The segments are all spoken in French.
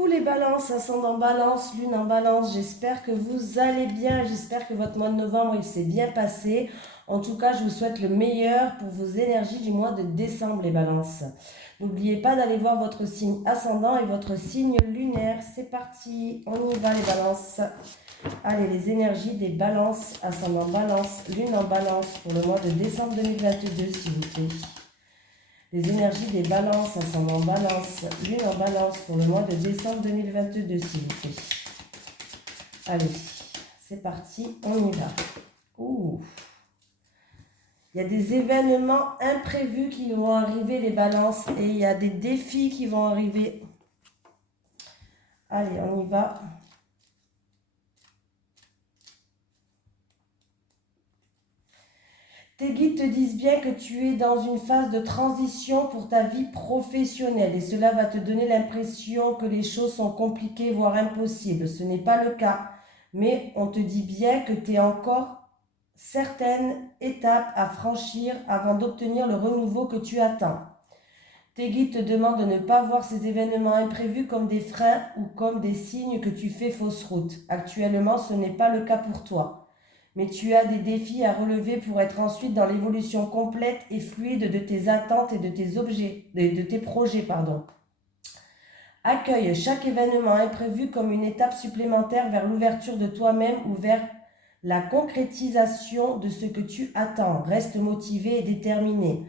Coucou les balances, ascendant balance, lune en balance, j'espère que vous allez bien, j'espère que votre mois de novembre il s'est bien passé. En tout cas, je vous souhaite le meilleur pour vos énergies du mois de décembre les balances. N'oubliez pas d'aller voir votre signe ascendant et votre signe lunaire. C'est parti, on y va les balances. Allez, les énergies des balances, ascendant balance, lune en balance pour le mois de décembre 2022 s'il vous plaît. Les énergies des balances, ascendant balance, lune en balance pour le mois de décembre 2022, s'il vous plaît. Allez, c'est parti, on y va. Ouh. Il y a des événements imprévus qui vont arriver, les balances, et il y a des défis qui vont arriver. Allez, on y va. Tes guides te disent bien que tu es dans une phase de transition pour ta vie professionnelle et cela va te donner l'impression que les choses sont compliquées, voire impossibles. Ce n'est pas le cas, mais on te dit bien que tu as encore certaines étapes à franchir avant d'obtenir le renouveau que tu attends. Tes guides te demandent de ne pas voir ces événements imprévus comme des freins ou comme des signes que tu fais fausse route. Actuellement, ce n'est pas le cas pour toi. Mais tu as des défis à relever pour être ensuite dans l'évolution complète et fluide de tes attentes et de tes projets. Accueille chaque événement imprévu comme une étape supplémentaire vers l'ouverture de toi-même ou vers la concrétisation de ce que tu attends. Reste motivé et déterminé.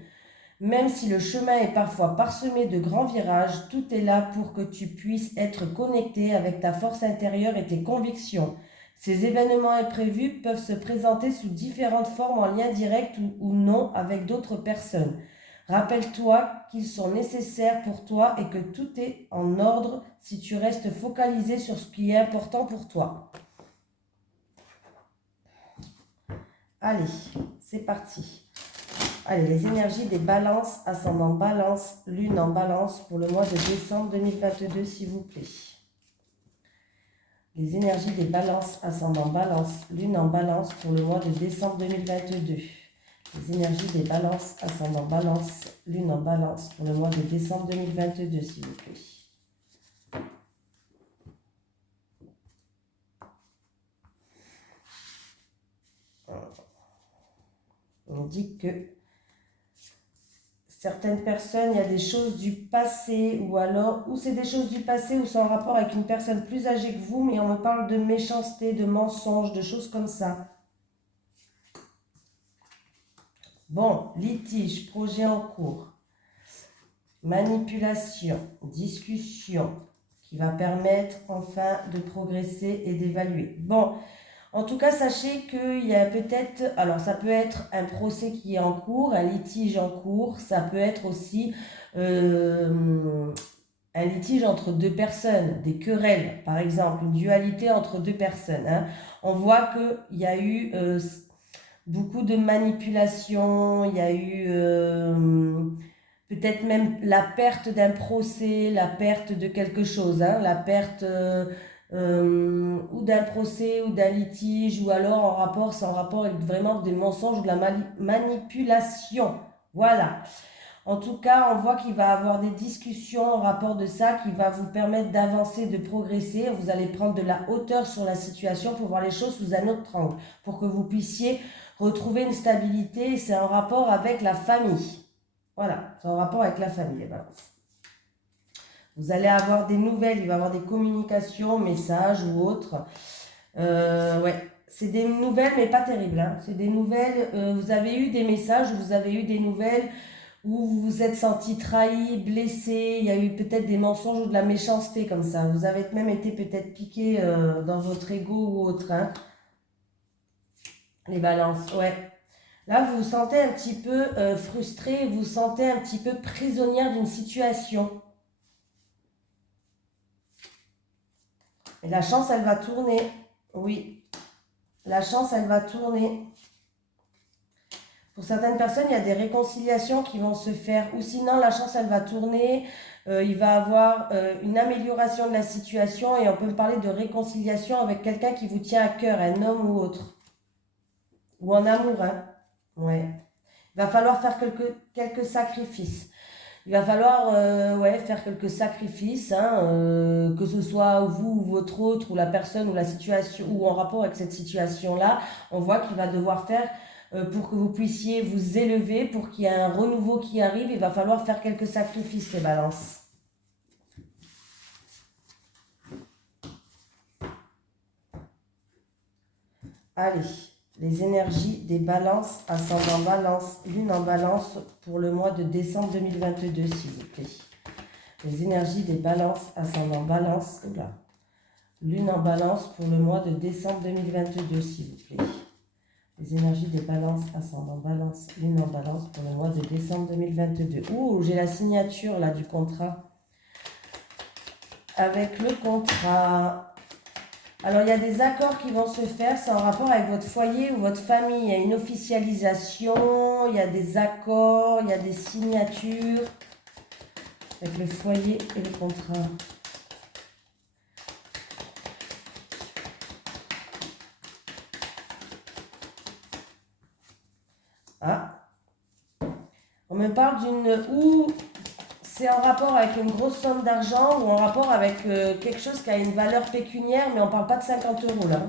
Même si le chemin est parfois parsemé de grands virages, tout est là pour que tu puisses être connecté avec ta force intérieure et tes convictions. Ces événements imprévus peuvent se présenter sous différentes formes en lien direct ou non avec d'autres personnes. Rappelle-toi qu'ils sont nécessaires pour toi et que tout est en ordre si tu restes focalisé sur ce qui est important pour toi. Allez, c'est parti. Allez, les énergies des balances, ascendant balance, lune en balance pour le mois de décembre 2022, s'il vous plaît. Les énergies des balances, ascendant balance, lune en balance pour le mois de décembre 2022. Les énergies des balances, ascendant balance, lune en balance pour le mois de décembre 2022, s'il vous plaît. On dit que certaines personnes, il y a des choses du passé, ou c'est des choses du passé ou c'est en rapport avec une personne plus âgée que vous, mais on me parle de méchanceté, de mensonges, de choses comme ça. Bon, litige, projet en cours, manipulation, discussion, qui va permettre enfin de progresser et d'évaluer. Bon, en tout cas, sachez qu'il y a peut-être, alors ça peut être un procès qui est en cours, un litige en cours, ça peut être aussi un litige entre deux personnes, des querelles, par exemple, une dualité entre deux personnes. Hein. On voit qu'il y a eu beaucoup de manipulation, il y a eu peut-être même la perte d'un procès, la perte de quelque chose, hein, la perte ou d'un procès ou d'un litige, ou alors c'est en rapport avec vraiment des mensonges ou de la manipulation. Voilà. En tout cas, on voit qu'il va y avoir des discussions en rapport de ça qui va vous permettre d'avancer, de progresser. Vous allez prendre de la hauteur sur la situation pour voir les choses sous un autre angle, pour que vous puissiez retrouver une stabilité. C'est en rapport avec la famille. Voilà, c'est en rapport avec la famille, les balances. Vous allez avoir des nouvelles, il va y avoir des communications, messages ou autres. Ouais, c'est des nouvelles, mais pas terribles. Hein. C'est des nouvelles, vous avez eu des messages, vous avez eu des nouvelles où vous vous êtes senti trahi, blessé, il y a eu peut-être des mensonges ou de la méchanceté comme ça. Vous avez même été peut-être piqué dans votre ego ou autre. Hein. Les balances, ouais. Là, vous vous sentez un petit peu frustré, vous vous sentez un petit peu prisonnière d'une situation. Et la chance, elle va tourner. Oui, la chance, elle va tourner. Pour certaines personnes, il y a des réconciliations qui vont se faire. Ou sinon, la chance, elle va tourner. Il va avoir une amélioration de la situation. Et on peut parler de réconciliation avec quelqu'un qui vous tient à cœur, un homme ou autre. Ou en amour, hein. Ouais. Il va falloir faire quelques sacrifices. Il va falloir ouais, faire quelques sacrifices, hein, que ce soit vous ou votre autre, ou la personne ou la situation, ou en rapport avec cette situation-là. On voit qu'il va devoir faire, pour que vous puissiez vous élever, pour qu'il y ait un renouveau qui arrive, il va falloir faire quelques sacrifices, les balances. Allez, les énergies des balances, ascendant balance, lune en balance pour le mois de décembre 2022, s'il vous plaît. Les énergies des balances, ascendant balance, oula, lune en balance pour le mois de décembre 2022, s'il vous plaît. Les énergies des balances, ascendant balance, lune en balance pour le mois de décembre 2022. Ouh, j'ai la signature là du contrat. Avec le contrat... Alors, il y a des accords qui vont se faire, c'est en rapport avec votre foyer ou votre famille. Il y a une officialisation, il y a des accords, il y a des signatures avec le foyer et le contrat. Ah, on me parle d'une... ou c'est en rapport avec une grosse somme d'argent ou en rapport avec quelque chose qui a une valeur pécuniaire, mais on ne parle pas de 50 € là.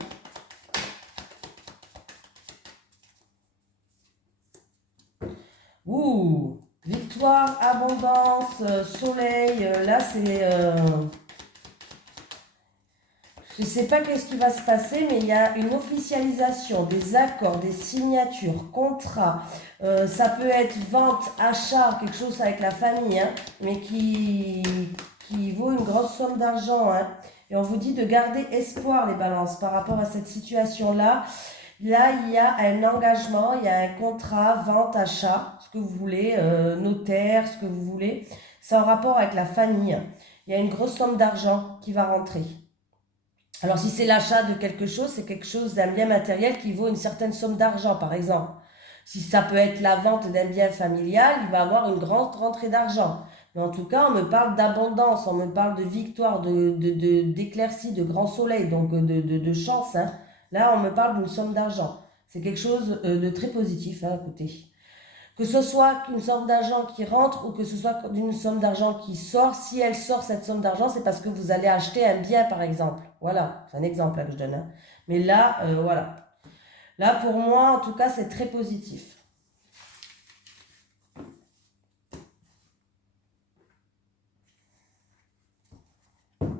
Ouh, victoire, abondance, soleil, là c'est... je ne sais pas qu'est-ce qui va se passer, mais il y a une officialisation, des accords, des signatures, contrats. Ça peut être vente, achat, quelque chose avec la famille, hein, mais qui vaut une grosse somme d'argent. Hein. Et on vous dit de garder espoir, les balances, par rapport à cette situation-là. Là, il y a un engagement, il y a un contrat, vente, achat, ce que vous voulez, notaire, ce que vous voulez. C'est en rapport avec la famille. Il y a une grosse somme d'argent qui va rentrer. Alors, si c'est l'achat de quelque chose, c'est quelque chose d'un bien matériel qui vaut une certaine somme d'argent, par exemple. Si ça peut être la vente d'un bien familial, il va avoir une grande rentrée d'argent. Mais en tout cas, on me parle d'abondance, on me parle de victoire, d'éclaircie, de grand soleil, donc de chance. Hein. Là, on me parle d'une somme d'argent. C'est quelque chose de très positif, hein, écoutez. Que ce soit une somme d'argent qui rentre ou que ce soit une somme d'argent qui sort, si elle sort cette somme d'argent, c'est parce que vous allez acheter un bien, par exemple. Voilà, c'est un exemple là que je donne. Hein. Mais là, voilà. Là, pour moi, en tout cas, c'est très positif.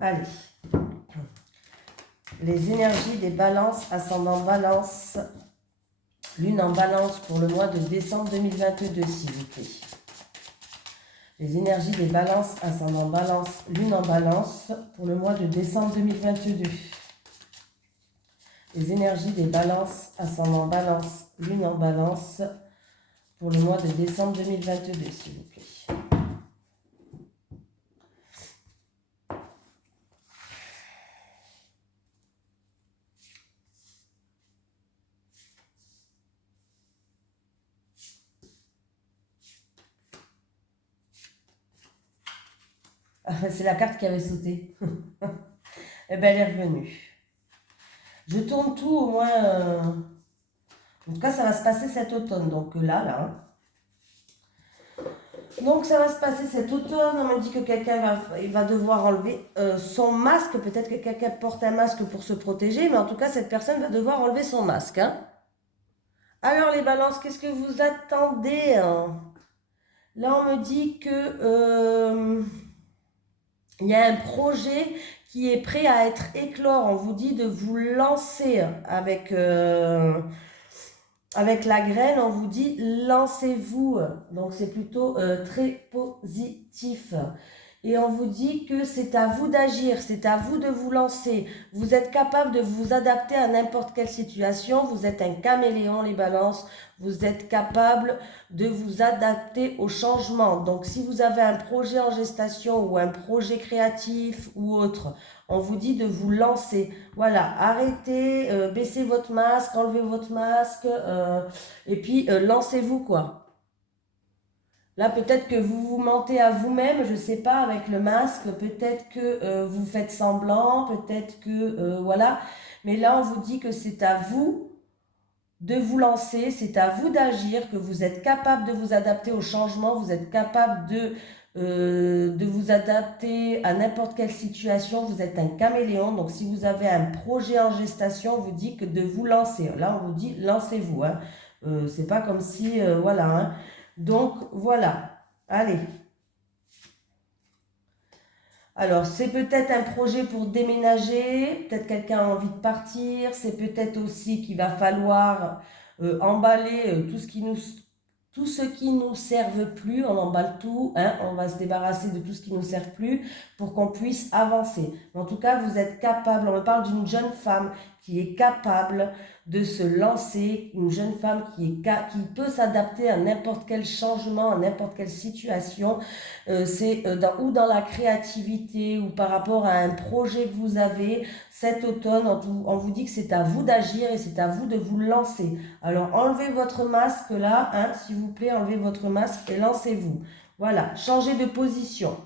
Allez. Les énergies des balances, ascendant balance, lune en balance pour le mois de décembre 2022, s'il vous plaît. Les énergies des balances, ascendant balance, lune en balance pour le mois de décembre 2022. Les énergies des balances, ascendant balance, lune en balance pour le mois de décembre 2022, s'il vous plaît. Ah, c'est la carte qui avait sauté. Eh bien, elle est revenue. Je tourne tout au moins... En tout cas, ça va se passer cet automne. Donc là. Donc ça va se passer cet automne. On me dit que quelqu'un va devoir enlever son masque. Peut-être que quelqu'un porte un masque pour se protéger. Mais en tout cas, cette personne va devoir enlever son masque. Hein. Alors les balances, qu'est-ce que vous attendez hein. Là, on me dit que... il y a un projet qui est prêt à être éclore. On vous dit de vous lancer avec la graine. On vous dit lancez-vous. Donc c'est plutôt très positif. Et on vous dit que c'est à vous d'agir, c'est à vous de vous lancer. Vous êtes capable de vous adapter à n'importe quelle situation. Vous êtes un caméléon, les balances. Vous êtes capable de vous adapter au changement. Donc, si vous avez un projet en gestation ou un projet créatif ou autre, on vous dit de vous lancer. Voilà, arrêtez, baissez votre masque, enlevez votre masque et puis lancez-vous quoi. Là, peut-être que vous vous mentez à vous-même, je ne sais pas, avec le masque. Peut-être que vous faites semblant, peut-être que... voilà. Mais là, on vous dit que c'est à vous de vous lancer, c'est à vous d'agir, que vous êtes capable de vous adapter au changement, vous êtes capable de vous adapter à n'importe quelle situation. Vous êtes un caméléon. Donc, si vous avez un projet en gestation, on vous dit que de vous lancer. Là, on vous dit lancez-vous. Hein. C'est pas comme si, voilà. Hein. Donc, voilà. Allez. Alors, c'est peut-être un projet pour déménager. Peut-être quelqu'un a envie de partir. C'est peut-être aussi qu'il va falloir emballer tout ce qui nous serve plus, on emballe tout, hein, on va se débarrasser de tout ce qui nous sert plus pour qu'on puisse avancer. En tout cas, vous êtes capable, on me parle d'une jeune femme qui est capable de se lancer, une jeune femme qui peut s'adapter à n'importe quel changement, à n'importe quelle situation. C'est ou dans la créativité ou par rapport à un projet que vous avez. Cet automne, on vous dit que c'est à vous d'agir et c'est à vous de vous lancer. Alors, enlevez votre masque là, hein, s'il vous plaît, enlevez votre masque et lancez-vous. Voilà, changez de position.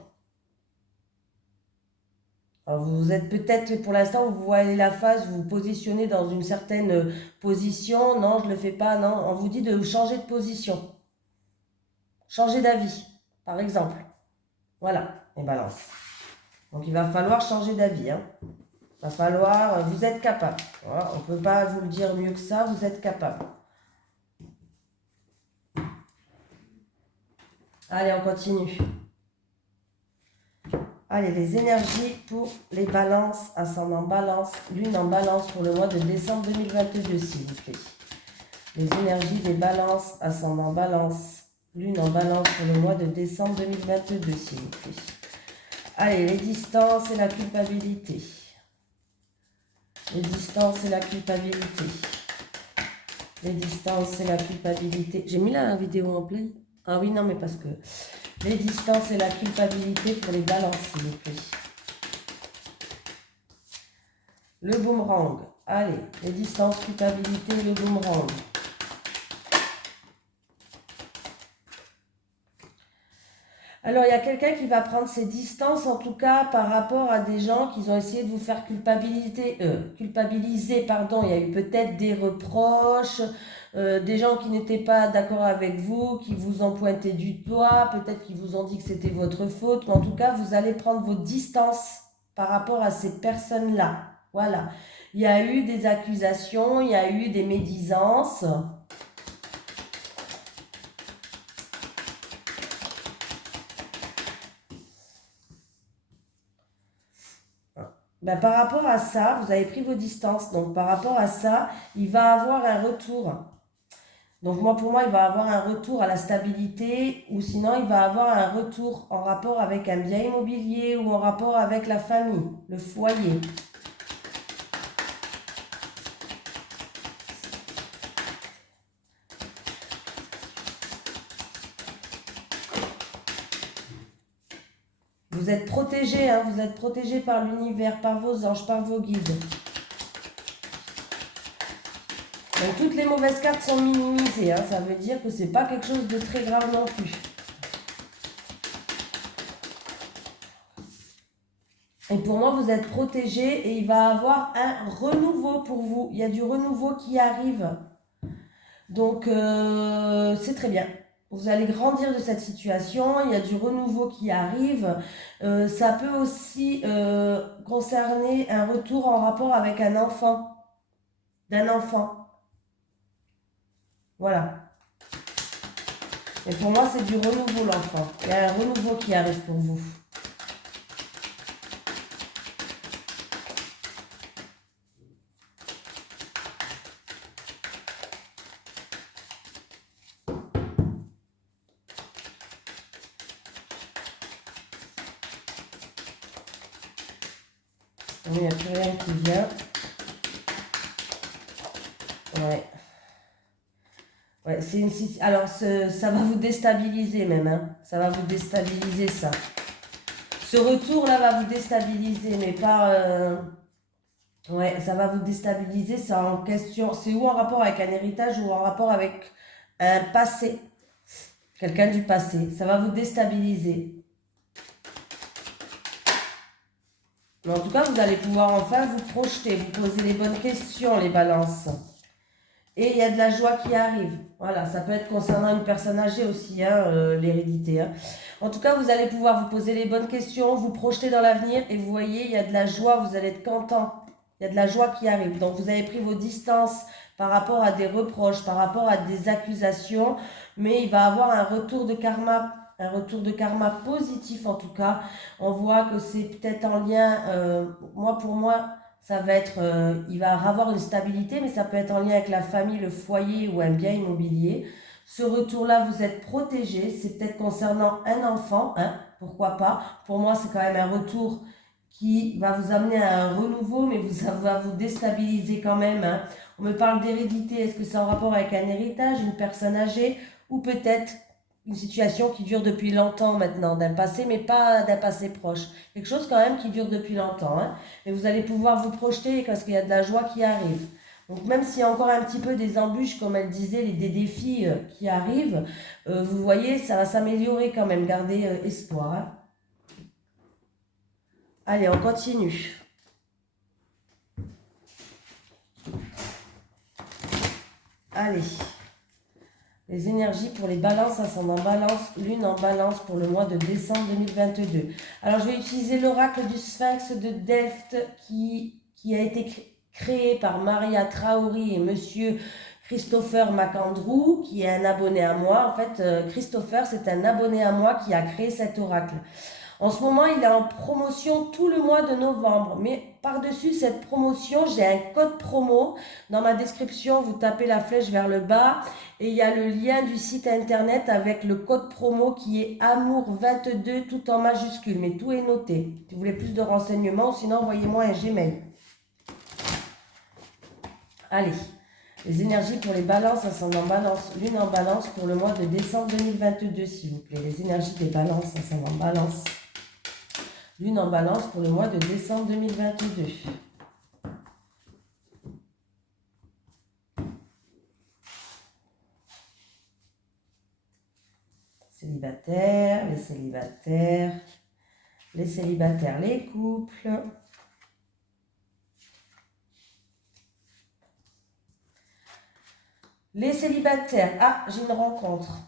Alors, vous êtes peut-être, pour l'instant, vous voyez la face, vous vous positionnez dans une certaine position. Non, je ne le fais pas, non. On vous dit de changer de position. Changer d'avis, par exemple. Voilà, et balance. Donc, il va falloir changer d'avis, hein. Il va falloir, vous êtes capable. Voilà, on ne peut pas vous le dire mieux que ça, vous êtes capable. Allez, on continue. Allez, les énergies pour les balances, ascendant balance, lune en balance pour le mois de décembre 2022, s'il vous plaît. Les énergies des balances, ascendant balance, lune en balance pour le mois de décembre 2022, s'il vous plaît. Allez, les distances et la culpabilité. Les distances et la culpabilité. Les distances et la culpabilité. J'ai mis la vidéo en play. Ah oui, non, mais parce que... Les distances et la culpabilité pour les balances, s'il vous plaît. Le boomerang. Allez, les distances, culpabilité, le boomerang. Alors, il y a quelqu'un qui va prendre ses distances, en tout cas, par rapport à des gens qui ont essayé de vous faire culpabiliser. Il y a eu peut-être des reproches, des gens qui n'étaient pas d'accord avec vous, qui vous ont pointé du doigt, peut-être qui vous ont dit que c'était votre faute. Mais en tout cas, vous allez prendre vos distances par rapport à ces personnes-là. Voilà. Il y a eu des accusations, il y a eu des médisances. Ben, par rapport à ça, vous avez pris vos distances. Donc, par rapport à ça, il va avoir un retour. Donc, pour moi, il va avoir un retour à la stabilité ou sinon, il va avoir un retour en rapport avec un bien immobilier ou en rapport avec la famille, le foyer. Vous êtes protégé, hein, vous êtes protégé par l'univers, par vos anges, par vos guides. Donc toutes les mauvaises cartes sont minimisées, hein, ça veut dire que c'est pas quelque chose de très grave non plus. Et pour moi, vous êtes protégé et il va y avoir un renouveau pour vous. Il y a du renouveau qui arrive. Donc c'est très bien. Vous allez grandir de cette situation, il y a du renouveau qui arrive. Ça peut aussi concerner un retour en rapport avec un enfant, d'un enfant. Voilà. Et pour moi, c'est du renouveau, l'enfant. Il y a un renouveau qui arrive pour vous. Il n'y a plus rien qui vient. Ouais. Ouais, alors, ça va vous déstabiliser même. Hein. Ça va vous déstabiliser, ça. Ce retour-là va vous déstabiliser, mais pas... Ouais, ça va vous déstabiliser. Ça en question... C'est ou en rapport avec un héritage ou en rapport avec un passé. Quelqu'un du passé. Ça va vous déstabiliser. Mais en tout cas, vous allez pouvoir enfin vous projeter, vous poser les bonnes questions, les balances. Et il y a de la joie qui arrive. Voilà, ça peut être concernant une personne âgée aussi, hein, l'hérédité. Hein. En tout cas, vous allez pouvoir vous poser les bonnes questions, vous projeter dans l'avenir et vous voyez, il y a de la joie, vous allez être content. Il y a de la joie qui arrive. Donc, vous avez pris vos distances par rapport à des reproches, par rapport à des accusations, mais il va avoir un retour de karma positif en tout cas. On voit que c'est peut-être en lien, pour moi, ça va être, il va avoir une stabilité, mais ça peut être en lien avec la famille, le foyer ou un bien immobilier. Ce retour-là, vous êtes protégé. C'est peut-être concernant un enfant, hein, pourquoi pas. Pour moi, c'est quand même un retour qui va vous amener à un renouveau, mais ça va vous déstabiliser quand même. Hein. On me parle d'hérédité. Est-ce que c'est en rapport avec un héritage, une personne âgée, ou peut-être une situation qui dure depuis longtemps maintenant, d'un passé, mais pas d'un passé proche. Quelque chose quand même qui dure depuis longtemps. Hein. Mais vous allez pouvoir vous projeter parce qu'il y a de la joie qui arrive. Donc même s'il y a encore un petit peu des embûches, comme elle disait, des défis qui arrivent, vous voyez, ça va s'améliorer quand même. Gardez espoir. Hein. Allez, on continue. Allez. Les énergies pour les balances, ascendant balance, lune en balance pour le mois de décembre 2022. Alors, je vais utiliser l'oracle du Sphinx de Delft qui a été créé par Maria Traori et monsieur Christopher McAndrew, qui est un abonné à moi. En fait, Christopher, c'est un abonné à moi qui a créé cet oracle. En ce moment, il est en promotion tout le mois de novembre. Mais par-dessus cette promotion, j'ai un code promo. Dans ma description, vous tapez la flèche vers le bas et il y a le lien du site internet avec le code promo qui est Amour22 tout en majuscule. Mais tout est noté. Si vous voulez plus de renseignements, sinon envoyez-moi un Gmail. Allez, les énergies pour les balances, ascendant balance, lune en balance pour le mois de décembre 2022, s'il vous plaît. Les énergies des balances, ascendant balance. Lune en balance pour le mois de décembre 2022. Célibataires, les célibataires, les célibataires, les couples. Les célibataires, ah, j'ai une rencontre.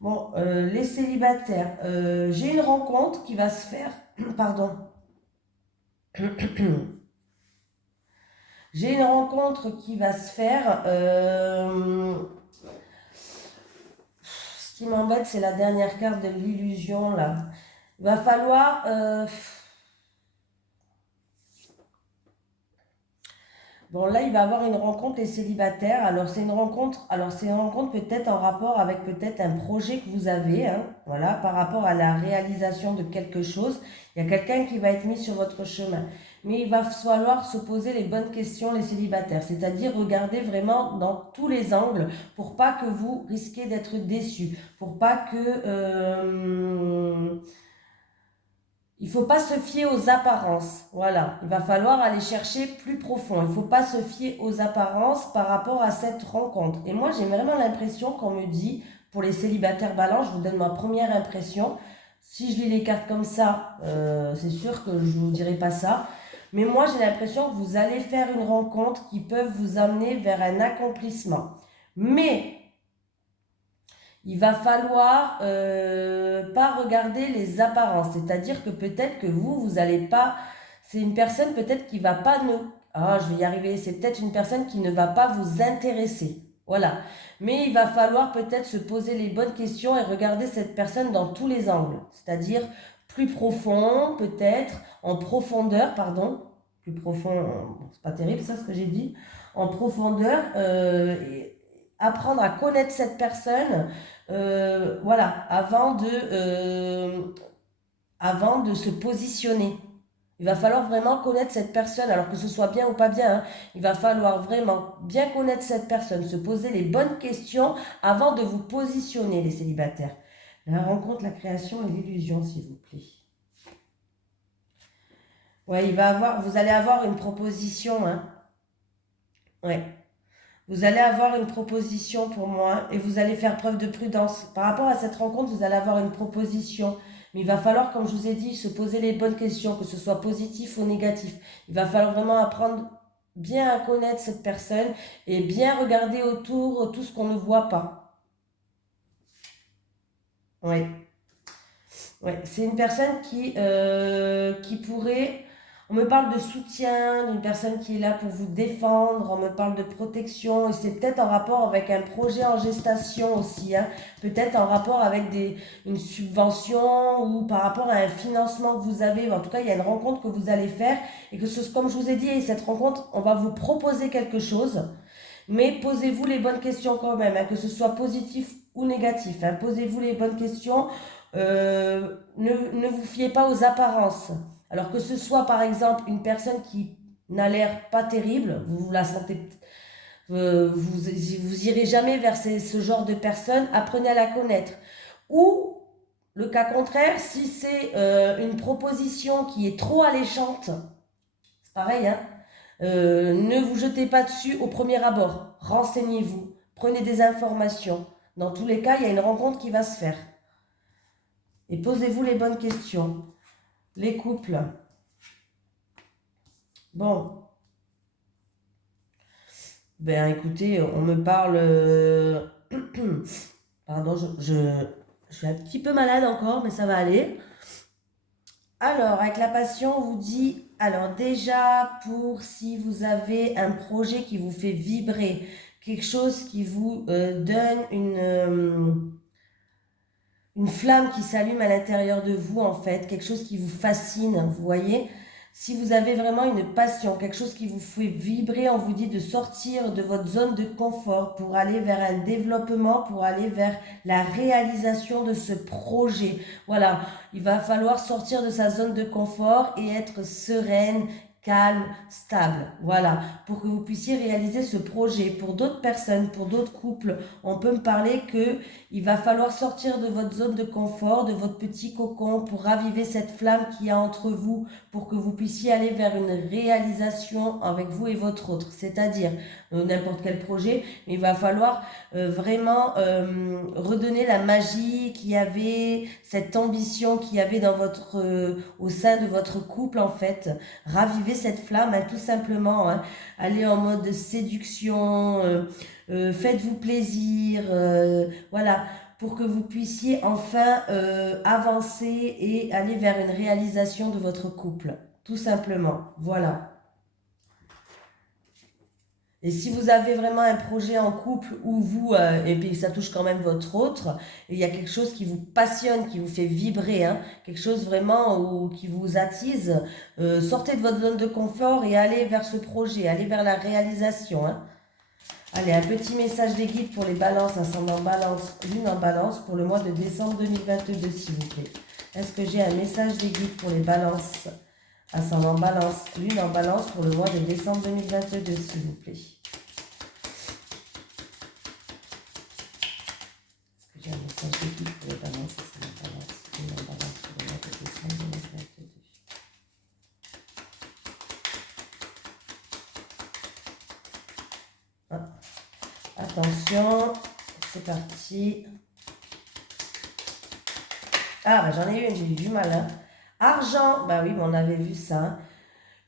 Bon, les célibataires, j'ai une rencontre qui va se faire, pardon. J'ai une rencontre qui va se faire. Ce qui m'embête, c'est la dernière carte de l'illusion, là. Il va falloir... Bon, là, il va avoir une rencontre, les célibataires. Alors, c'est une rencontre peut-être en rapport avec peut-être un projet que vous avez, hein, voilà, par rapport à la réalisation de quelque chose. Il y a quelqu'un qui va être mis sur votre chemin. Mais il va falloir se poser les bonnes questions, les célibataires. C'est-à-dire regarder vraiment dans tous les angles pour pas que vous risquez d'être déçus. Pour pas que... il ne faut pas se fier aux apparences. Voilà, il va falloir aller chercher plus profond. Il ne faut pas se fier aux apparences par rapport à cette rencontre. Et moi, j'ai vraiment l'impression qu'on me dit, pour les célibataires balance, je vous donne ma première impression. Si je lis les cartes comme ça, c'est sûr que je ne vous dirai pas ça. Mais moi, j'ai l'impression que vous allez faire une rencontre qui peut vous amener vers un accomplissement. Mais il va falloir pas regarder les apparences. C'est-à-dire que peut-être que vous allez pas... C'est une personne peut-être qui va pas nous... Ah, je vais y arriver. C'est peut-être une personne qui ne va pas vous intéresser. Voilà. Mais il va falloir peut-être se poser les bonnes questions et regarder cette personne dans tous les angles. C'est-à-dire plus profond, peut-être, en profondeur, pardon. Plus profond, c'est pas terrible ça ce que j'ai dit. En profondeur, apprendre à connaître cette personne, voilà, avant de se positionner. Il va falloir vraiment connaître cette personne, alors que ce soit bien ou pas bien. Hein, il va falloir vraiment bien connaître cette personne, se poser les bonnes questions avant de vous positionner, les célibataires. La rencontre, la création et l'illusion, s'il vous plaît. Ouais, vous allez avoir une proposition. Hein. Ouais. Vous allez avoir une proposition pour moi et vous allez faire preuve de prudence. Par rapport à cette rencontre, vous allez avoir une proposition. Mais il va falloir, comme je vous ai dit, se poser les bonnes questions, que ce soit positif ou négatif. Il va falloir vraiment apprendre bien à connaître cette personne et bien regarder autour tout ce qu'on ne voit pas. Oui. Ouais, c'est une personne qui pourrait... On me parle de soutien, d'une personne qui est là pour vous défendre, on me parle de protection, et c'est peut-être en rapport avec un projet en gestation aussi, hein. Peut-être en rapport avec une subvention ou par rapport à un financement que vous avez. En tout cas, il y a une rencontre que vous allez faire et comme je vous ai dit, cette rencontre, on va vous proposer quelque chose, mais posez-vous les bonnes questions quand même, hein, que ce soit positif ou négatif, hein. Posez-vous les bonnes questions. Ne vous fiez pas aux apparences. Alors que ce soit par exemple une personne qui n'a l'air pas terrible, vous la sentez, vous irez jamais vers ce genre de personne, apprenez à la connaître. Ou le cas contraire, si c'est une proposition qui est trop alléchante, c'est pareil, hein, ne vous jetez pas dessus au premier abord. Renseignez-vous, prenez des informations. Dans tous les cas, il y a une rencontre qui va se faire. Et posez-vous les bonnes questions. Les couples. Bon. Ben écoutez, on me parle... Pardon, je suis un petit peu malade encore, mais ça va aller. Alors, avec la passion, on vous dit... Alors déjà, pour si vous avez un projet qui vous fait vibrer, quelque chose qui vous donne une flamme qui s'allume à l'intérieur de vous, en fait, quelque chose qui vous fascine, vous voyez. Si vous avez vraiment une passion, quelque chose qui vous fait vibrer, on vous dit de sortir de votre zone de confort pour aller vers un développement, pour aller vers la réalisation de ce projet. Voilà, il va falloir sortir de sa zone de confort et être sereine, calme, stable. Voilà, pour que vous puissiez réaliser ce projet. Pour d'autres personnes, pour d'autres couples, on peut me parler que il va falloir sortir de votre zone de confort, de votre petit cocon pour raviver cette flamme qu'il y a entre vous, pour que vous puissiez aller vers une réalisation avec vous et votre autre. C'est-à-dire n'importe quel projet, il va falloir vraiment redonner la magie qu'il y avait, cette ambition qu'il y avait dans au sein de votre couple en fait. Raviver cette flamme, hein, tout simplement. Hein. Aller en mode séduction, faites-vous plaisir, voilà, pour que vous puissiez enfin avancer et aller vers une réalisation de votre couple, tout simplement, voilà. Et si vous avez vraiment un projet en couple où vous, et puis ça touche quand même votre autre, et il y a quelque chose qui vous passionne, qui vous fait vibrer, hein, quelque chose vraiment qui vous attise, sortez de votre zone de confort et allez vers ce projet, allez vers la réalisation, hein. Allez, un petit message des guides pour les balances, ascendant balance, lune en balance pour le mois de décembre 2022, s'il vous plaît. Est-ce que j'ai un message des guides pour les balances, ascendant balance, lune en balance pour le mois de décembre 2022, s'il vous plaît? Est-ce que j'ai un message des guides pour les balances, ascendant balance, lune en balance pour le mois de décembre 2022? Ah. Attention, c'est parti. Ah, bah, j'en ai une, j'ai eu du mal. Hein. Argent, bah oui, on avait vu ça. Hein.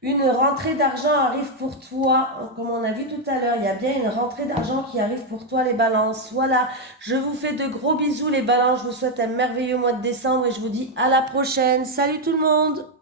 Une rentrée d'argent arrive pour toi, comme on a vu tout à l'heure. Il y a bien une rentrée d'argent qui arrive pour toi, les balances. Voilà, je vous fais de gros bisous, les balances. Je vous souhaite un merveilleux mois de décembre et je vous dis à la prochaine. Salut tout le monde!